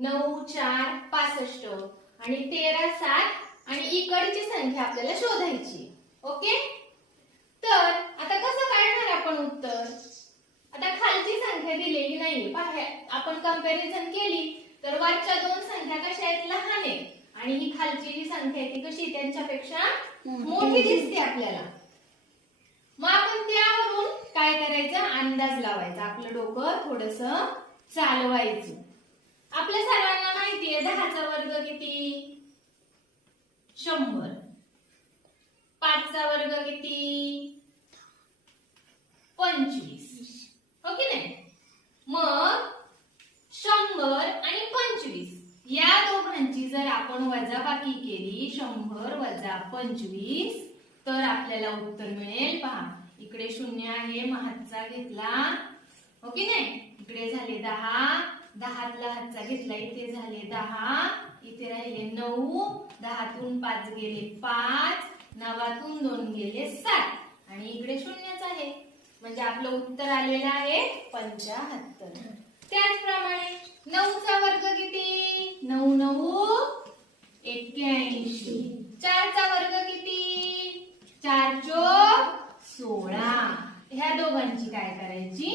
9 4 65 आणि 13 7 आणि इकडची संख्या आपल्याला शोधायची. ओके, तर आता कसं काढणार आपण उत्तर? आता खालची संख्या दिलेली नाहीये, पहा आपण कंपॅरिझन केली तर वरच्या दोन संख्या कशा आहेत, लहान आहेत आणि ही खालची जी संख्या आहे ती कशी त्यांच्यापेक्षा मोठी दिसते आपल्याला. मग आपण त्यावरून काय करायचं, अंदाज लावायचा, आपलं डोकं थोडंसं चालवायचं. आपल्या सर्वांना माहितीये 10चा वर्ग किती? 100. 5चा वर्ग किती? 25. हो की नाही? मग 100 आणि 25 या दोघांची जर आपण वजाबाकी केली, 100 वजा 25, तर आपल्याला उत्तर मिळेल. पहा इकडे 0 आहे, मग हातचा घेतला. हो की नाही? इकडे झाले 10, 10तला हातचा घेतला, इथे झाले 10, इथे राहिले 9, 10तून 5 गेले 5, 9तून 2 गेले 7 आणि इकडे 0च आहे, म्हणजे आपलं उत्तर आलेलं आहे 75. त्याचप्रमाणे 9चा वर्ग किती? 9 9 81. 4चा वर्ग किती? 4 4 16. ह्या दोघांची काय करायची,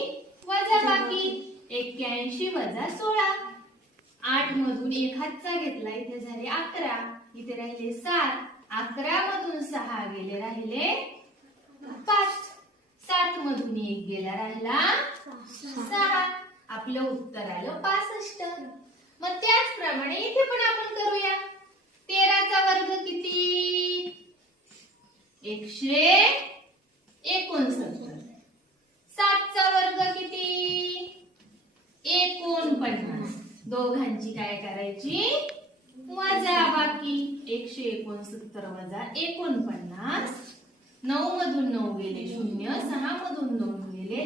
वजाबाकी. 81 वजा 16. 8 मधून 1 हातचा घेतला, इथे झाले 11, इथे राहिले 7, 11 मधून 6 गेले, राहिले 5, 7 मधून 1 गेला, राहिला 6. आपलं उत्तर आलं 65. मग त्याचप्रमाणे इथे पण आपण करूया. 13चा वर्ग किती? 169. 7चा वर्ग किती? 49. दोघांची काय करायची, वजाबाकी. 169 वजा 49. 9 मधून 9 गेले 0, 6 मधून 2 गेले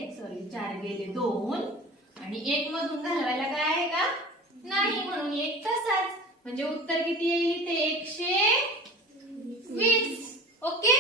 4 गेले 2 आणि 1 मधून घालवायला काय आहे का? नाही, म्हणून 1 तसाच. म्हणजे उत्तर किती येईल इथे? 120. ओके.